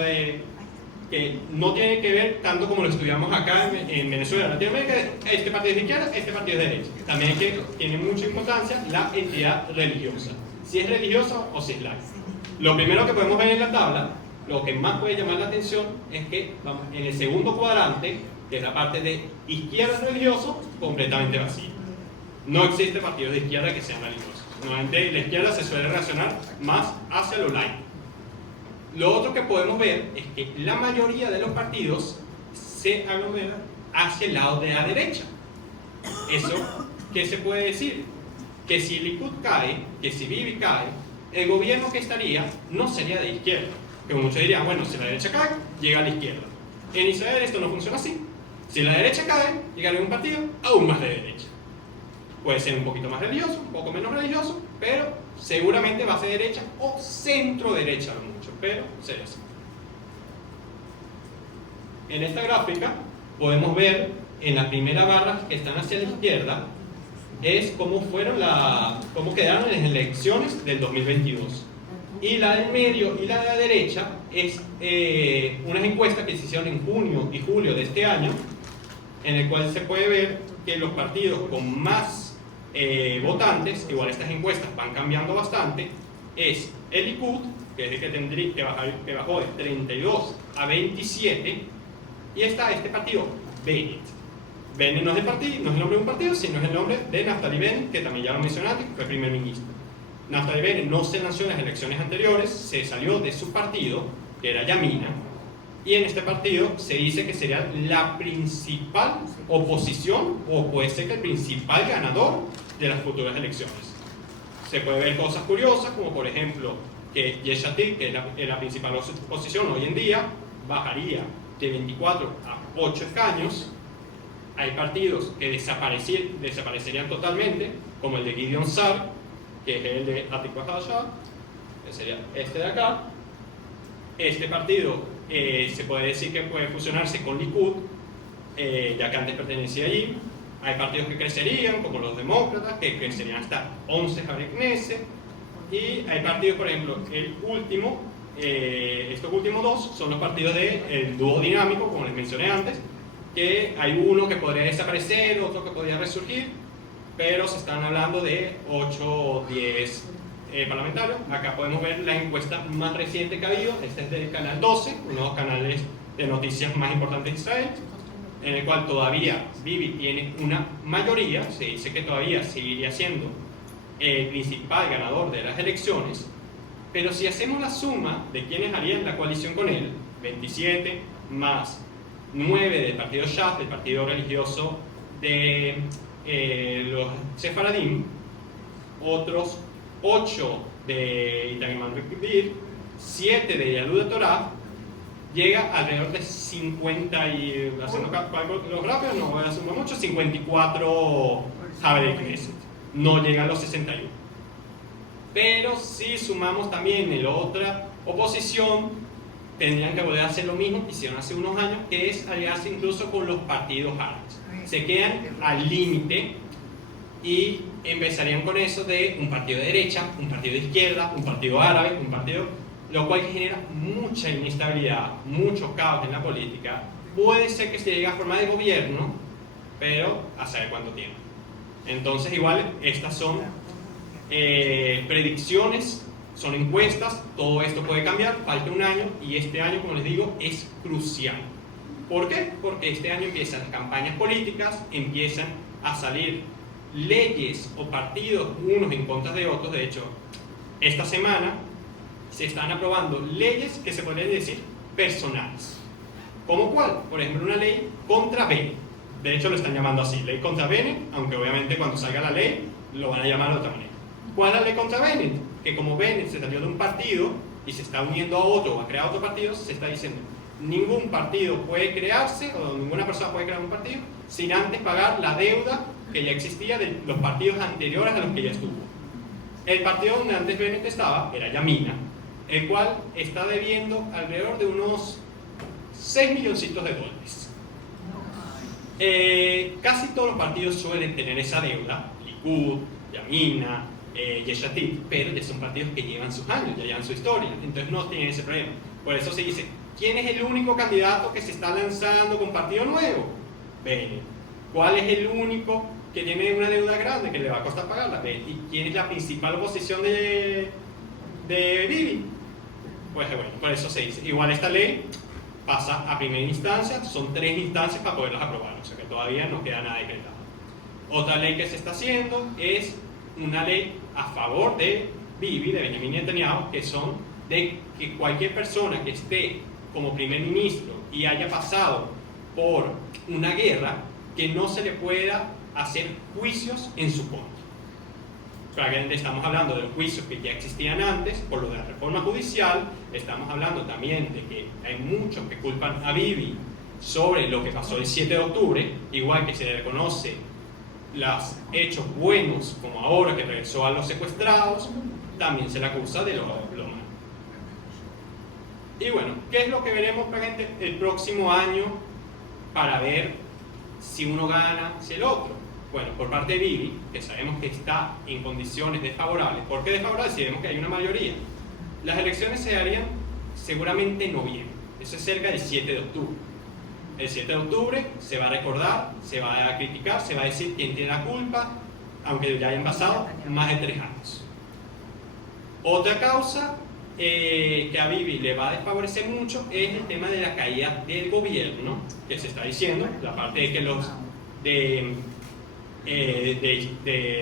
que no tiene que ver tanto como lo estudiamos acá en Venezuela, Latinoamérica, este partido es de izquierda, este partido es de derecha. También que tiene mucha importancia la entidad religiosa, si es religiosa o si es laica. Lo primero que podemos ver en la tabla, lo que más puede llamar la atención, es que vamos, en el segundo cuadrante, que es la parte de izquierda religioso, completamente vacía. No existe partidos de izquierda que sean religiosos. Normalmente la izquierda se suele relacionar más hacia lo laico. Lo otro que podemos ver es que la mayoría de los partidos se aglomeran hacia el lado de la derecha. ¿Eso qué se puede decir? Que si Likud cae, que si Bibi cae, el gobierno que estaría no sería de izquierda. Que muchos dirían, bueno, si la derecha cae, llega a la izquierda. En Israel esto no funciona así. Si la derecha cae, llegaría un partido aún más de derecha. Puede ser un poquito más religioso, un poco menos religioso, pero seguramente va a ser derecha o centro derecha, no mucho, pero sería así. En esta gráfica podemos ver en la primera barra que están hacia la izquierda es cómo quedaron en las elecciones del 2022. Y la del medio y la de la derecha es unas encuestas que se hicieron en junio y julio de este año, en el cual se puede ver que los partidos con más votantes, igual estas encuestas van cambiando bastante, es el Likud, que es el que bajó de 32 a 27, y está este partido Bennett. Bennett no es el nombre de un partido, sino es el nombre de Naftali Bennett, que también ya lo mencionaste, que fue primer ministro. Naftali Bennett no se lanzó en las elecciones anteriores, se salió de su partido, que era Yamina, y en este partido se dice que sería la principal oposición, o puede ser que el principal ganador de las futuras elecciones. Se puede ver cosas curiosas, como por ejemplo que Yesh Atid, que es la principal oposición hoy en día, bajaría de 24 a 8 escaños. Hay partidos que desaparecerían totalmente, como el de Gideon Sa'ar, que es el de Atikva Hadashah, que sería este de acá. Este partido se puede decir que puede fusionarse con Likud, ya que antes pertenecía allí. Hay partidos que crecerían, como los demócratas, que crecerían hasta 11 Javri Knesset. Y hay partidos, por ejemplo, el último, estos últimos dos son los partidos del dúo dinámico, como les mencioné antes, que hay uno que podría desaparecer, otro que podría resurgir, pero se están hablando de 8 o 10 parlamentarios. Acá podemos ver la encuesta más reciente que ha habido. Este es del canal 12, uno de los canales de noticias más importantes de Israel, en el cual todavía Bibi tiene una mayoría. Se dice que todavía seguiría siendo el principal ganador de las elecciones, pero si hacemos la suma de quienes harían la coalición con él, 27 más 9 del partido Shas, del partido religioso de los Sefaradim, otros 8 de Itamar Ben-Gvir, 7 de Yahudut Torah, llega alrededor de 50 y, haciendo los gráficos, no voy a sumar mucho, 54 Javel Knesset. No llega a los 61. Pero si sumamos también la otra oposición, tendrían que volver a hacer lo mismo que hicieron hace unos años, que es aliarse incluso con los partidos árabes. Se quedan al límite y empezarían con eso de un partido de derecha, un partido de izquierda, un partido árabe, un partido, lo cual genera mucha inestabilidad, mucho caos en la política. Puede ser que se llegue a formar de gobierno, pero a saber cuánto tiempo. Entonces, igual, estas son predicciones, son encuestas, todo esto puede cambiar, falta un año, y este año, como les digo, es crucial. ¿Por qué? Porque este año empiezan las campañas políticas, empiezan a salir leyes o partidos unos en contra de otros. De hecho, esta semana se están aprobando leyes que se podrían decir personales. ¿Cómo cuál? Por ejemplo, una ley contra Bennett. De hecho, lo están llamando así, ley contra Bennett, aunque obviamente cuando salga la ley lo van a llamar de otra manera. ¿Cuál es la ley contra Bennett? Que como Bennett se salió de un partido y se está uniendo a otro o a crear otro partido, se está diciendo ningún partido puede crearse o ninguna persona puede crear un partido sin antes pagar la deuda que ya existía de los partidos anteriores a los que ya estuvo. El partido donde antes Bennett estaba era Yamina, el cual está debiendo alrededor de unos 6 milloncitos de dólares. Casi todos los partidos suelen tener esa deuda, Likud, Yamina, Yesh Atid, pero ya son partidos que llevan sus años, ya llevan su historia, entonces no tienen ese problema. Por eso se dice, ¿quién es el único candidato que se está lanzando con partido nuevo? Bennett. ¿Cuál es el único que tiene una deuda grande que le va a costar pagarla? Bennett. ¿Y quién es la principal oposición de Bibi? Pues bueno, por eso se dice, igual esta ley pasa a primera instancia, son 3 instancias para poderlas aprobar, o sea que todavía no queda nada decretado. Otra ley que se está haciendo es una ley a favor de Bibi, de Benjamin Netanyahu, que son de que cualquier persona que esté como primer ministro y haya pasado por una guerra, que no se le pueda hacer juicios en su contra. Estamos hablando de los juicios que ya existían antes por lo de la reforma judicial. Estamos hablando también de que hay muchos que culpan a Bibi sobre lo que pasó el 7 de octubre, igual que se le reconoce los hechos buenos, como ahora que regresó a los secuestrados, también se le acusa de lo malo. Y bueno, ¿qué es lo que veremos el próximo año para ver si uno gana, si el otro? Bueno, por parte de Bibi, que sabemos que está en condiciones desfavorables. ¿Por qué desfavorables? Si vemos que hay una mayoría. Las elecciones se harían seguramente en noviembre. Eso es cerca del 7 de octubre. El 7 de octubre se va a recordar, se va a criticar, se va a decir quién tiene la culpa, aunque ya hayan pasado más de 3 años. Otra causa que a Bibi le va a desfavorecer mucho es el tema de la caída del gobierno, que se está diciendo, la parte de que los de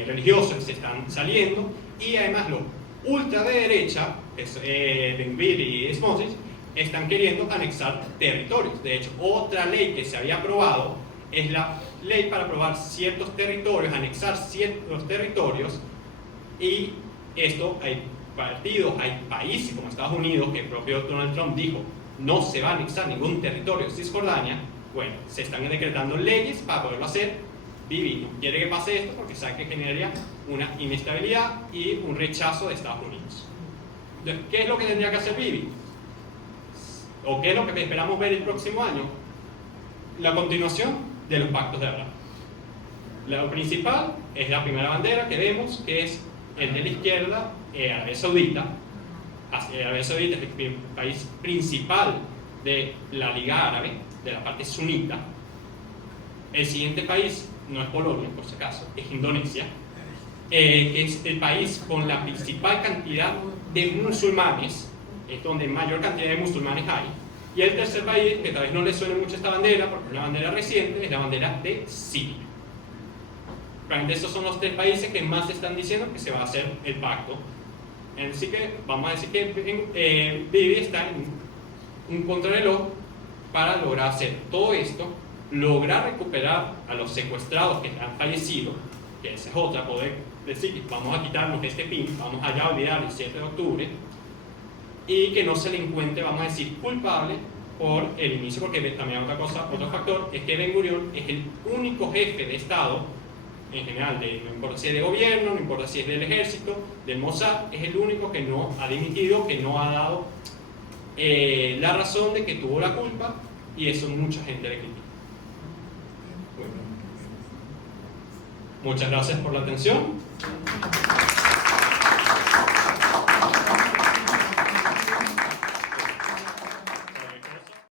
religiosos se están saliendo, y además los ultra de derecha, Ben-Gvir y Smotrich, están queriendo anexar territorios. De hecho, otra ley que se había aprobado es la ley para aprobar ciertos territorios, anexar ciertos territorios, y esto hay partidos, hay países como Estados Unidos, que el propio Donald Trump dijo no se va a anexar ningún territorio de Cisjordania. Bueno, se están decretando leyes para poderlo hacer. Bibi no quiere que pase esto porque sabe que generaría una inestabilidad y un rechazo de Estados Unidos. Entonces, ¿qué es lo que tendría que hacer Bibi? ¿O qué es lo que esperamos ver el próximo año? La continuación de los pactos de Abraham. Lo principal es la primera bandera que vemos, que es el de la izquierda, Arabia Saudita, Arabia Saudita es el país principal de la Liga Árabe, de la parte sunita. El siguiente país no es Polonia, por si acaso, es Indonesia, que es el país con la principal cantidad de musulmanes, es donde mayor cantidad de musulmanes hay. Y el tercer país, que tal vez no le suene mucho esta bandera, porque es una bandera reciente, es la bandera de Siria. Realmente estos son los tres países que más están diciendo que se va a hacer el pacto. Así que vamos a decir que Bibi está en un contrarreloj para lograr hacer todo esto, lograr recuperar a los secuestrados que han fallecido, que esa es otra, poder decir que vamos a quitarnos este pin, vamos allá a olvidar el 7 de octubre, y que no se le encuentre, vamos a decir, culpable por el inicio, porque también otra cosa, otro factor, es que Ben Gurión es el único jefe de Estado, en general, no importa si es de gobierno, no importa si es del ejército, del Mossad, es el único que no ha dimitido, que no ha dado la razón de que tuvo la culpa, y eso mucha gente le critica. Bueno. Muchas gracias por la atención.